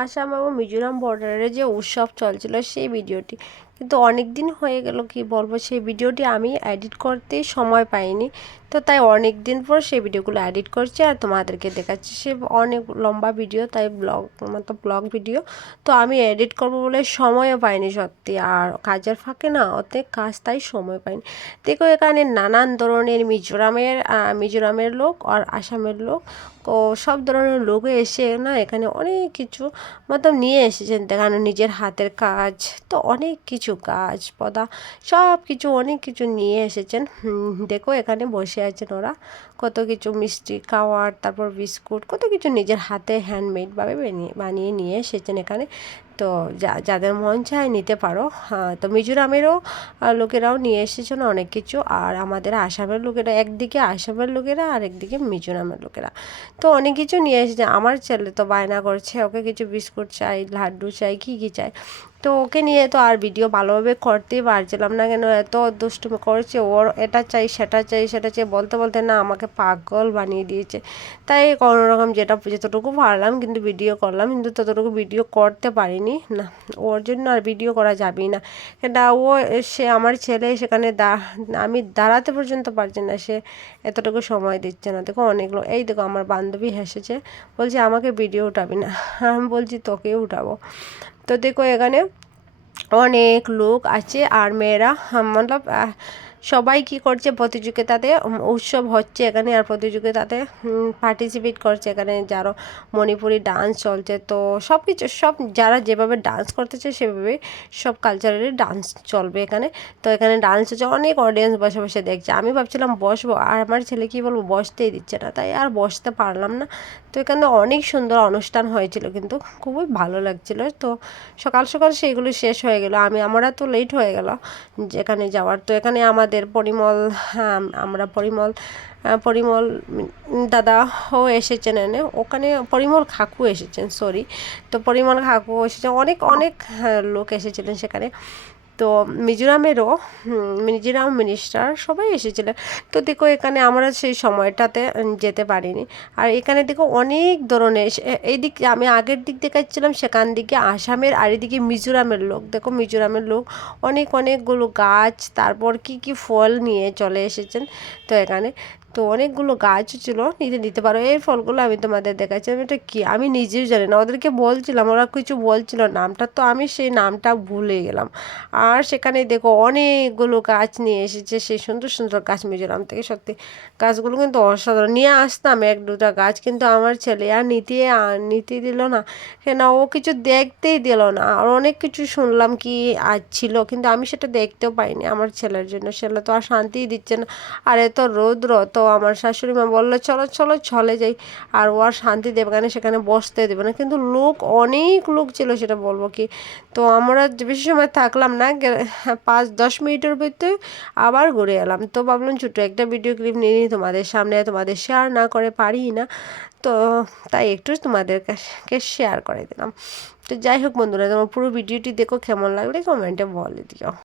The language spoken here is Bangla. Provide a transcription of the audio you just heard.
আসাম এবং মিজোরাম বর্ডারে যে উৎসব চলছিল সেই ভিডিওটি, কিন্তু অনেক দিন হয়ে গেল কি বলবো, সেই ভিডিওটি আমি এডিট করতে সময় পাইনি। তো তাই অনেক দিন পর সেই ভিডিওগুলো এডিট করছি আর তোমাদেরকে দেখাচ্ছি। সে অনেক লম্বা ভিডিও, তাই ব্লগ ভিডিও। তো আমি এডিট করবো বলে সময়ও পাইনি সত্যি, আর কাজের ফাঁকে না ওতে কাজ, তাই সময় পাইনি। দেখো এখানে নানান ধরনের মিজোরামের লোক আর আসামের লোক ও সব ধরনের লোক এসে না এখানে অনেক কিছু নিয়ে এসেছেন দেখানো, নিজের হাতের কাজ। তো অনেক কিছু গাছ পদা সব কিছু অনেক কিছু নিয়ে এসেছেন। দেখো এখানে বসে আছেন ওরা, কত কিছু মিষ্টি খাওয়ার, তারপর বিস্কুট, কত কিছু নিজের হাতে হ্যান্ডমেডভাবে বানিয়ে নিয়ে এসেছেন এখানে। তো যাদের মন চায় নিতে পারো। হ্যাঁ, তো মিজোরামেরও লোকেরাও নিয়ে এসেছেন অনেক কিছু, আর আমাদের আসামের লোকেরা, একদিকে আসামের লোকেরা আর একদিকে মিজোরামের লোকেরা তো অনেক কিছু নিয়ে এসেছে। আমার ছেলে তো বায়না করছে, ওকে কিছু বিস্কুট চাই, লাড্ডু চাই, কী চাই। তো ওকে নিয়ে তো আর ভিডিও ভালোভাবে করতেই পারছিলাম না, কেন এত দুষ্টুমি করছে, ওর এটা চাই সেটা চাই সেটা চাই বলতে বলতে না আমাকে পাগল বানিয়ে দিয়েছে। তাই কোনো রকম যতটুকু পারলাম কিন্তু ভিডিও করলাম, কিন্তু ততটুকু ভিডিও করতে পারিনি না, ওর জন্য আর ভিডিও করা যাবেই না। এটা সে আমার ছেলে সেখানে আমি দাঁড়াতে পর্যন্ত পারছি না, সে এতটুকু সময় দিচ্ছে না। দেখো অনেকগুলো, এই দেখো আমার বান্ধবী হেসেছে, বলছে আমাকে ভিডিও উঠাবি না, আমি বলছি তোকেও উঠাবো। তো দেখো এখানে অনেক লোক আছে আর মেয়েরা, মতলব সবাই কি করছে প্রতিযোগিতাতে, উৎসব হচ্ছে এখানে আর প্রতিযোগিতাতে পার্টিসিপেট করছে। এখানে যারা মণিপুরি ডান্স চলছে, তো সব কিছু সব যারা যেভাবে ডান্স করতেছে সেভাবে সব কালচারালি ডান্স চলবে এখানে। তো এখানে ডান্স হচ্ছে, অনেক অডিয়েন্স বসে বসে দেখছে। আমি ভাবছিলাম বসবো, আর আমার ছেলে কি বলবো বসতেই দিচ্ছে না, তাই আর বসতে পারলাম না। তো এখানে অনেক সুন্দর অনুষ্ঠান হয়েছিল, কিন্তু খুবই ভালো লাগছিল। তো সকাল সকাল সেইগুলো শেষ হয়ে গেল, আমরা তো লেট হয়ে গেল যেখানে যাওয়ার। তো এখানে আমাদের পরিমল, আমরা পরিমল দাদাও এসেছেন এনে, ওখানে পরিমল কাকু এসেছেন, সরি। তো পরিমল কাকু এসেছেন, অনেক অনেক লোক এসেছিলেন সেখানে। তো মিজোরাম মিনিস্টার সবাই এসেছিলেন। তো দেখো এখানে আমরা সেই সময়টাতে যেতে পারিনি। আর এখানে দেখো অনেক ধরনের, এই দিক আমি আগের দিক দেখাচ্ছিলাম সেখান দিকে আসামের, আর এদিকে মিজোরামের লোক। দেখো মিজোরামের লোক অনেকগুলো গাছ, তারপর কি ফল নিয়ে চলে এসেছেন। তো এখানে তো অনেকগুলো গাছও ছিল, নিতে পারো। এই ফলগুলো আমি তোমাদের দেখাচ্ছিলাম, এটা কি আমি নিজেও জানি না, ওদেরকে বলছিলাম, ওরা কিছু বলছিল নামটা, তো আমি সেই নামটা ভুলে গেলাম। আর সেখানে দেখো অনেকগুলো গাছ নিয়ে এসেছে, সেই সুন্দর সুন্দর গাছ মিজোরাম থেকে। সত্যি গাছগুলো কিন্তু অসাধারণ, নিয়ে আসতাম এক দুটা গাছ, কিন্তু আমার ছেলে আর নিতে দিল না, কেন ও কিছু দেখতেই দিল না। আর অনেক কিছু শুনলাম কি আজ ছিল, কিন্তু আমি সেটা দেখতেও পাইনি আমার ছেলের জন্য। ছেলে তো আর শান্তিই দিচ্ছে না, আর এত রৌদ্র। তো আমার শাশুড়ি মা বললো চলো চলো চলে যাই, আর ও আর শান্তি দেবে কেন, সেখানে বসতে দেবে না। কিন্তু অনেক লোক ছিল, সেটা বলবো কি। তো আমরা বেশি সময় থাকলাম না, 5-10 মিনিটের ভিতরে আবার ঘুরে এলাম। তো ভাবলাম ছোটো একটা ভিডিও ক্লিপ নিয়ে নিই তোমাদের সামনে, তোমাদের শেয়ার না করে পারি না, তো তাই একটু তোমাদের কাছে শেয়ার করে দিলাম। তো যাই হোক বন্ধুরা, তোমার পুরো ভিডিওটি দেখো, কেমন লাগলে কমেন্টে বলে দিও।